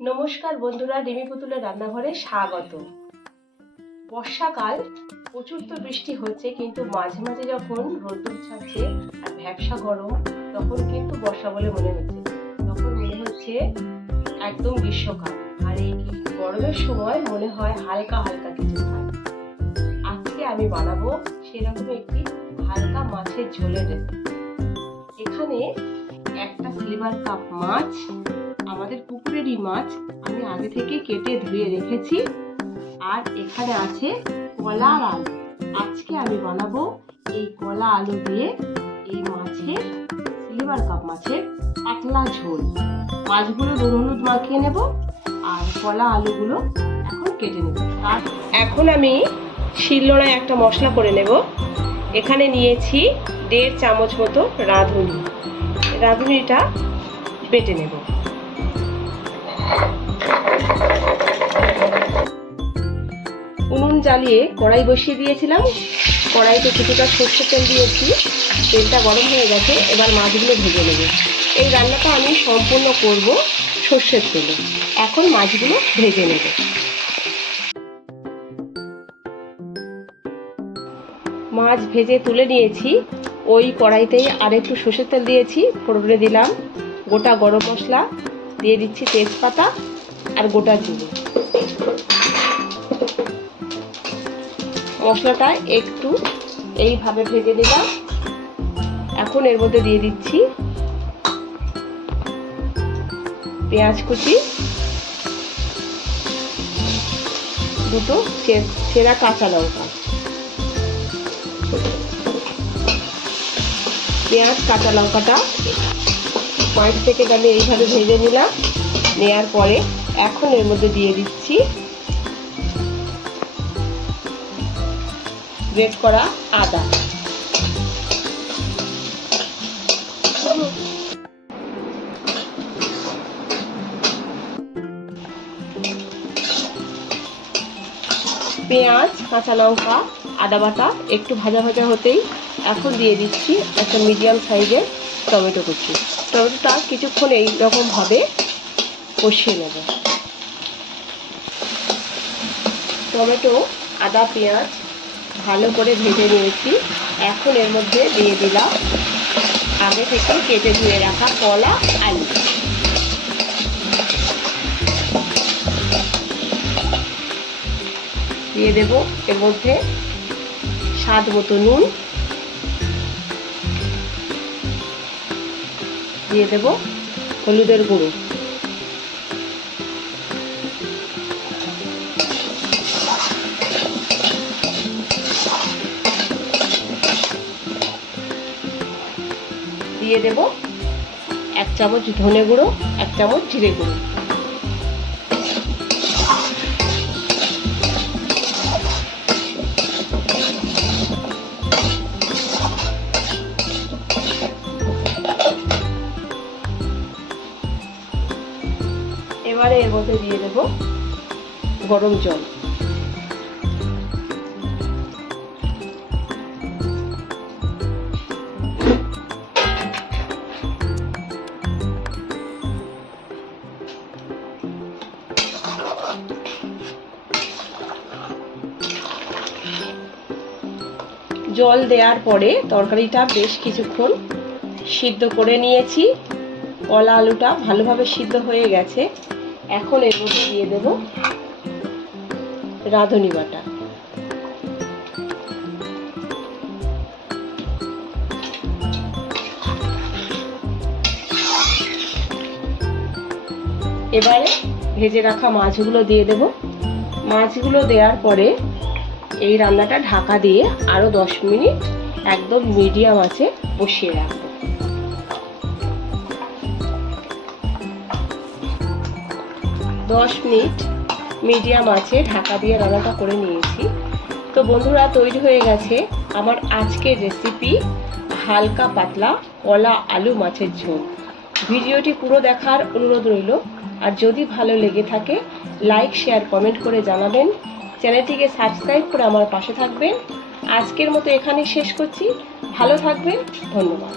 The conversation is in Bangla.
নমস্কার বন্ধুরা ডিমি পুতুলের রান্নাঘরে স্বাগত। বর্ষাকাল, প্রচুর তো বৃষ্টি হচ্ছে, কিন্তু মাঝে মাঝে যখন রোদ্দুর ছাড়ছে আর ভ্যাবসা গরম, তখন কিন্তু বর্ষা বলে মনে হচ্ছে। তখন মনে হচ্ছে একদম গ্রীষ্মকাল। আর এই গরমের সময় মনে হয় হালকা হালকা কিছু খাই আজকে আমি বানাবো সেরকম একটি হালকা মাছের ঝোলের রেসিপি এখানে একটা সিলভার কাপ মাছ আমাদের পুকুরেরই মাছ আমি আগে থেকে কেটে ধুয়ে রেখেছি। আর এখানে আছে কলা আর আলু। আজকে আমি বানাবো এই কলা আলু দিয়ে এই মাছের সিলভার কাপ মাছের পাতলা ঝোল। মাছগুলো নুন, হলুদ মাখিয়ে নেব আর কলা আলুগুলো এখন কেটে নেব। আর এখন আমি শিলনোড়ায় একটা মশলা করে নেব। এখানে নিয়েছি দেড় চামচ মতো রাঁধুনি। রাঁধুনিটা বেটে নেব। উনুন জ্বালিয়ে কড়াই বসিয়ে দিয়েছিলাম। কড়াইতে কিছুটা সর্ষের তেল দিয়েছি। তেলটা গরম হয়ে গেছে, এবার মাছগুলো ভেজে নেব। এই রান্নাটা আমি সম্পূর্ণ করব সর্ষের তেলে। এখন মাছগুলো ভেজে নেব। মাছ ভেজে তুলে নিয়েছি। ওই কড়াইতেই আর একটু সর্ষের তেল দিয়েছি, ফোড়নে দিলাম। গোটা গরম মশলা দিয়ে দিচ্ছি তেজপাতা আর গোটা জিরে। মশলাটা একটু এইভাবে ভেজে নিলাম। এখন এর মধ্যে দিয়ে দিচ্ছি পেঁয়াজ কুচি। দুটো চেরা কাঁচা লঙ্কা। পেঁয়াজ, কাঁচা লঙ্কাটা মাছ থেকে গেলে এইভাবে ভেজে নিলাম, নেয়ার পরে এখন এর মধ্যে দিয়ে দিচ্ছি গ্রেট করা আদা। পেঁয়াজ, কাঁচা লঙ্কা, আদা বাটা একটু ভাজা ভাজা হতেই এখন দিয়ে দিচ্ছি একটা মিডিয়াম সাইজের টমেটো কুচি। টমেটোটা কিছুক্ষণ এইরকমভাবে কষিয়ে নেব। টমেটো, আদা, পেঁয়াজ ভালো করে ভেজে নিয়েছি। এখন এর মধ্যে দিয়ে দিলাম আগে থেকে কেটে ধুয়ে রাখা কলা আলু। দিয়ে দেব এর মধ্যে স্বাদ মতো নুন দিয়ে দেব হলুদের গুঁড়ো। দিয়ে দেব এক চামচ ধনে গুঁড়ো এক চামচ জিরে গুঁড়ো। এবারে এর মধ্যে দিয়ে দেব গরম জল। জল দেওয়ার পরে তরকারিটা বেশ কিছুক্ষণ সিদ্ধ করে নিয়েছি। কলা আলুটা ভালোভাবে সিদ্ধ হয়ে গেছে। এখন এর মধ্যে দিয়ে দেব রাঁধুনি বাটা। এবারে ভেজে রাখা মাছগুলো দিয়ে দেব। মাছগুলো দেওয়ার পরে এই রান্নাটা ঢাকা দিয়ে আরও দশ মিনিট একদম মিডিয়াম আছে বসিয়ে রাখব। দশ মিনিট মিডিয়াম আছে, ঢাকা দিয়ে রান্নাটা করে নিয়েছি। তো বন্ধুরা, তৈরি হয়ে গেছে আমার আজকের রেসিপি হালকা পাতলা কলা আলু মাছের ঝোল। ভিডিওটি পুরো দেখার অনুরোধ রইল। আর যদি ভালো লেগে থাকে লাইক শেয়ার কমেন্ট করে জানাবেন। চ্যানেলটিকে সাবস্ক্রাইব করে আমার পাশে থাকবেন। আজকের মতো এখানেই শেষ করছি। ভালো থাকবেন। ধন্যবাদ।